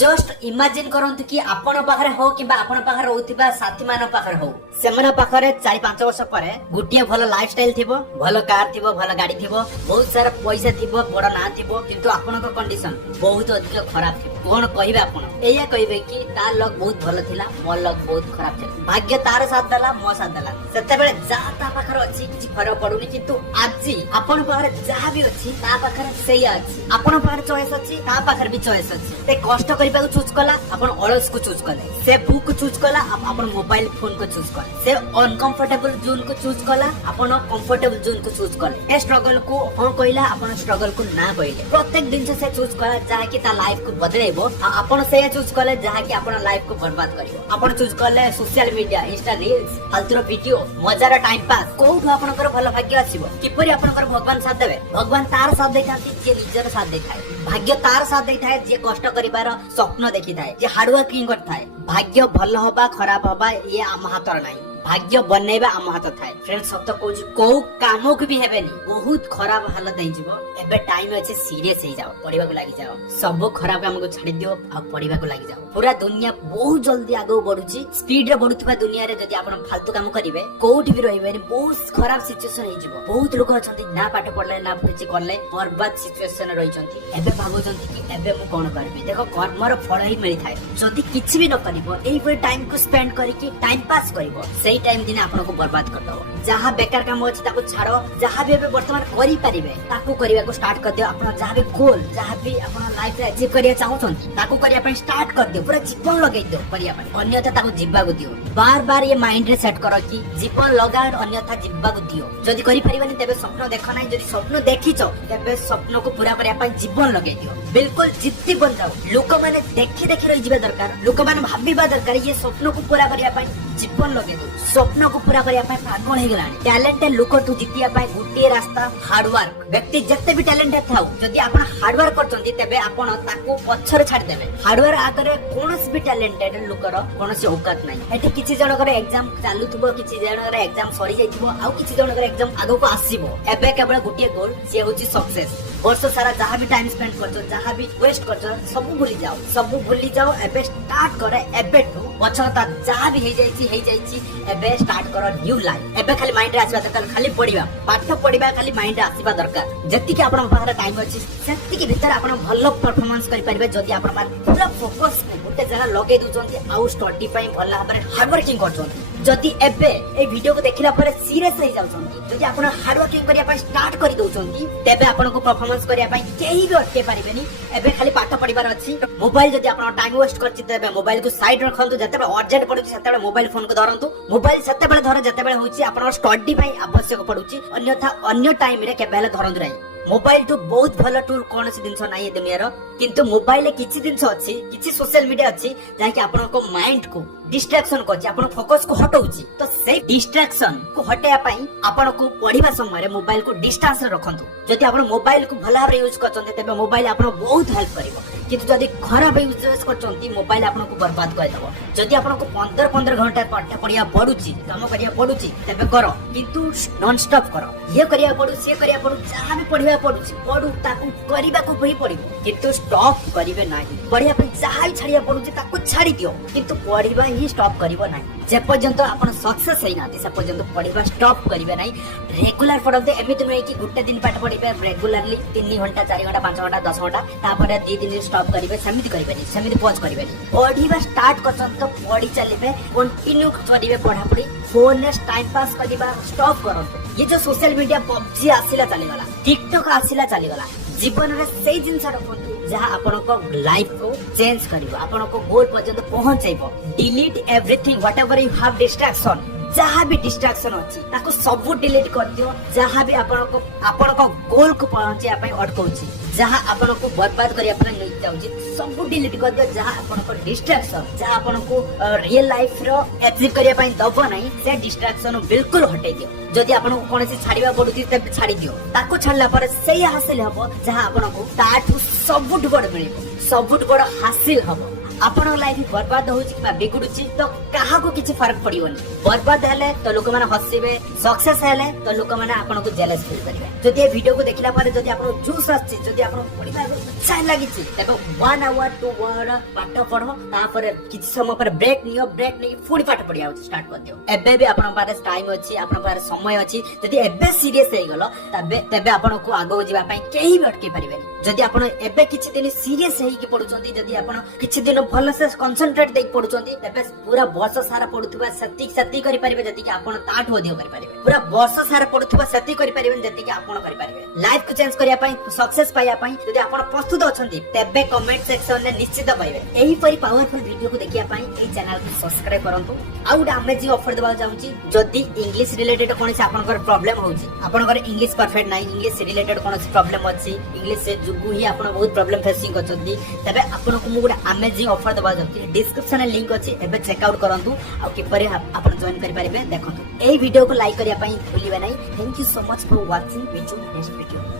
Just imagine करंतु कि आपण पाखरे हो किबा आपण पाखरे रहउथिबा साथी मान पाखरे हो सेमना पाखरे 4-5 वर्ष परे गुटिया भलो लाइफस्टाइल थिबो, भलो कार थिबो, भलो गाड़ी थिबो, बहुत सारा पैसा थिबो, बड़ ना थिबो, किंतु आपनको कंडीशन बहुत अधिक खराब थिबो। कोन कहिबे आपण एया कहिबे कि तार लक बहुत भलो थिला, मोर लक बहुत खराब थिला। भाग्य तार साथ देला, मो साथ देला। सेते बेले जा ता पाखरे अछि किछि फरक पडुनी, किंतु आजि आपण पाखरे जहा भी अछि ता पाखरे सेया अछि। आपण पाखरे चॉइस अछि, ता पाखरे भी चॉइस अछि। ते कष्ट करबा को चूज कला, आपण अलस को चूज कले। से बुक को चूज कला, आपण मोबाइल फोन को चूज कले। से अनकंफर्टेबल जोन को चूज कला, आपण कंफर्टेबल जोन को चूज कले। ए स्ट्रगल को हां कहिला, आपण स्ट्रगल को ना कहिले। प्रत्येक दिन से चूज कला जहा कि ता लाइफ को बदलेबो, आपण से चूज कले जहा कि आपण लाइफ को बर्बाद करिवो। आपण चूज कले सोशल मीडिया, इंस्टा रील्स, फालतू वीडियो, मजार टाइम पास। कोठो आपनकर भलो भाग्य आसीबो? किपरि आपनकर भगवान साथ देबे? भगवान तार साथ देखाती, जे निजर साथ देखाय। भाग्य तार साथ देखाय जे कष्ट करिवार स्वप्न देखि थाए, जे हार्ड वर्किंग करथाय। भाग्य भलो होबा खराब होबा ये आम हातर नाही, भाग्य बनेबा आम हाथ थाए। फ्रेंड सत कहूँ को काम को भी हेबेनी, बहुत खराब हालत हो जिवो। एबे टाइम अछि सीरियस हो जाओ, पढ़िबा को लागि जाओ। सब खराब काम को छाड़ी दियो आ पढ़िबा को लागि जाओ। पूरा दुनिया बहुत जल्दी आगो बढ़ुची, स्पीड रे बढ़ुथबा दुनिया रे जदी आपण फालतू काम करिवे, कोठी भी रहिबेनी, बहुत खराब सिचुएशन हो जिवो। बहुत लोक अछंती ना पाठ पढ़ले ना किछि करले, बर्बाद सिचुएशन रहिचंती। एबे भाबुचंती कि एबे मु कोन करबी? देखो कर्मर फल ही मिलि थाए। जदी किछि भी न करिवो, एई पर टाइम को स्पेंड करिकि टाइम पास करिवो, सेई टाइम दिन आपन को बर्बाद कर दो। जहां बेकार काम अछि ताको छाड़ो, जहां भी वर्तमान करि परिबे ताको करिया को स्टार्ट कर दियो। आपन जहां भी गोल, जहां भी आपन लाइफ रे अचीव करिया चाहउछंती ताको करिया पय स्टार्ट कर दियो। पूरा जीवन लगै दियो करिया पय, अन्यथा ताको जिब्बा को दियो। बार बार ये माइंड रे सेट करो कि जीवन लगा, अन्यथा जिब्बा को दियो। जदी करि परिबानी तेबे स्वप्न देखो नाही, जदी स्वप्न देखिचो तेबे स्वप्न को पूरा करिया पय जीवन लगै दियो। बिल्कुल जिद्दी बन जाओ। लोक माने देखि देखि रहि जिबा दरकार, लोक माने भाबिबा दरकार ये स्वप्न को पूरा करिया पय जीवन लगै दो। स्वप्न को पूरा करिया पय पागल हे गलानी। टैलेंटेड लोक टू जितिया पय गुटे रास्ता हार्ड वर्क। व्यक्ति जत्ते भी टैलेंटेड थाउ, जदी आपण हार्ड वर्क करचंती तेबे आपण ताको पछर छाड़ देबे। हार्ड वर्क आकरे कोनोस भी टैलेंटेड लोकर कोनोस औकात नै। एठी किछि जनकर एग्जाम चालुथबो, किछि जनकर एग्जाम सरी जाइथबो, आ किछि जनकर एग्जाम आगो को आसीबो। एबे केवल गुटे गोल, से होची सक्सेस। वर्ष सारा जहां भी टाइम स्पेंड करछो, जहां भी वेस्ट करछो, सब भूली जाओ, सब भूली जाओ। एबे स्टार्ट करे, एबे टू पछता जहां भी हे जाइछि, एबे स्टार्ट करो न्यू लाइफ। एबे खाली माइंड रे आसीबा दरकार, खाली पढिबा, पाठ पढिबा खाली माइंड रे आसीबा दरकार। जति कि आपण पाखरे टाइम अछि, सेति कि भीतर आपण भलो परफॉर्मेंस करि परिबे। जदि आपण पूरा फोकस गुटे जगह लगे दुचंती, आ स्टडी पय भला भाबरे हार्ड वर्किंग करचंती। जदि एबे ए वीडियो को देखिला परे सीरियस रहि जाउछंती, जदि आपण हार्ड वर्किंग करिया पय स्टार्ट करि दोउछंती, तेबे आपण को परफॉर्मेंस करिया पय केही भी अटके परिबेनी। एबे खाली पाठ पढिबार अछि। मोबाइल जदि आपण टाइम वेस्ट करछि, तेबे मोबाइल को साइड रखंतु। जते अर्जेंट पडुछि सेते मोबाइल फोन को धरंतु। मोबाइल सेते बेले धर जते बेले होछि आपण स्टडी पय आवश्यक पडुछि, अन्यथा अन्य टाइम रे केबेले धरंतु नाही। मोबाइल तो बहुत भलो टूल कौन सी जिनस नाही दुनिया रो, किंतु मोबाइल ले किछि जिनस अछि, किछि सोशल मीडिया अछि जाय कि आपण को माइंड को डिस्ट्रैक्शन करछि, आपण फोकस को हटौछि। तो से डिस्ट्रैक्शन को हटेया पई आपण को पढिबा समय रे मोबाइल को डिस्टेंस रे रखंतु। जदि आपण मोबाइल को भला भाबरे यूज करछन्ते, तेबे मोबाइल आपण बहुत हेल्प करिवो। किंतु जदि खराब यूज करछन्ती, मोबाइल आपण को बर्बाद कर देबो। जदि आपण को 15 घंटा पाठ पढिया पडुछि, काम करिया पडुछि, तेबे करो, किंतु नॉन स्टॉप करो। ये करिया पडु, से करिया पडु, जहां भी पढिबा पडुछि पडु, ताकू करिबा को भी पडिबो, किंतु स्टॉप करिवे नाही। पढिया पे जहां ही छाड़िया पडुछि ताकू छाड़ी दियो, किंतु पढिबा ही स्टॉप करिवो नाही। जे पर्यंत आपण सक्सेस होई नाथि, से पर्यंत पढिबा स्टॉप करिवे नाही। रेगुलर पढते, एमिति नै कि गुटे दिन पाठ पढिबे रेगुलरली 3 घंटा 4 घंटा 5 घंटा 10 घंटा, तापर 2 दिन स्टॉप करिवे, सेमिति करिवेनी, सेमिति पॉज करिवेनी। पढिबा स्टार्ट करछन तो पढि चलिबे, कंटिन्यू करिवे पढापढी। फोन ने टाइम पास करिबा स्टॉप करंतु। ये जो सोशल मीडिया पबजी आसिला चलीगला, टिकटॉक आसिला चलीगला, जीवन रे सेही जिंस रखंतु जहां आपण को लाइफ को चेंज करिवो, आपण को गोल पर्यंत पहुंचैबो। Delete everything whatever you have distraction. जहां भी डिस्ट्रैक्शन अछि ताको सब डिलीट कर दियो। जहां भी आपण को गोल को पहुंचे पय अटकौछि, जहां आपण को बर्बाद करिया पय नै जाउछि, सब डिलीट कर दियो। जहां आपण को डिस्ट्रैक्शन, जहां आपण को रियल लाइफ रो अचीव करिया पय दबो नै, से डिस्ट्रैक्शन बिल्कुल हटै दियो। जदि आपण को कोनसी छाड़िबा पडुछि, तबे छाड़ी दियो। ताको छाड़ला पर सेही हासिल हबो जहां आपण को ताठु सबुठ बड़ मिलिबो, सबुठ बड़ हासिल हबो। आपण लाइफ बर्बाद होउची कि बिगुडुची तो काहाको किछि फरक पड़ियोनी बर्बाद हेले तो लोक माने हसिबे सक्सेस हेले तो लोक माने आपन को जेलस फील करिवे जदि ए वीडियो को देखिला पारे जदि आपन जूस आछि जदि आपन पढिबा इच्छा लागिछि तबे 1 आवर 2 आवर पाठ पढो तापर किछि समय पर ब्रेक नियो ब्रेक नै फुडी पाठ पढिया स्टार्ट कर दियो एबे भी आपन पारे टाइम अछि आपन पारे समय अछि जदि एबे सीरियस हे गलो तबे आपन को आगो जिबा पई केही भी अटके परिबेनी जदि आपन एबे किछि दिन सीरियस हे कि पढुचंती जदि आपन किछि दिन भल से कंसंट्रेट देख पढुचंती तबे पूरा वर्ष सारा पढुथबा सती करि परिबे जदि कि आपन ताठ अधिक करि परिबे पूरा वर्ष सारा पढुथबा सती करि परिबे जदि कि आपन करि परिबे लाइफ को चेंज करिया पई सक्सेस पाइया पई जदि आपन प्रस्तुत अछंती तबे कमेंट सेक्शन ने निश्चित पाइबे एही परि पावरफुल वीडियो को देखिया पई ए चैनल को सब्सक्राइब करंतु आउट अमेजिंग ऑफर देबा जाउची जदि इंग्लिश रिलेटेड कोन से आपन प्रॉब्लम होउची आपन इंग्लिश परफेक्ट नाही इंग्लिश रिलेटेड कोन से प्रॉब्लम अछि इंग्लिश से जुगु ही आपन बहुत प्रॉब्लम फेसिंग करछंती तबे आपन को मु गुड अमेजिंग ऑफर देबा जाउची डिस्क्रिप्शन लिंक अछि एबे चेक आउट करंतु आ कि परे आपन जॉइन करि परिबे देखंतु एही वीडियो को लाइक करिया पई भूलिबे नाही thank you so much for watching video next video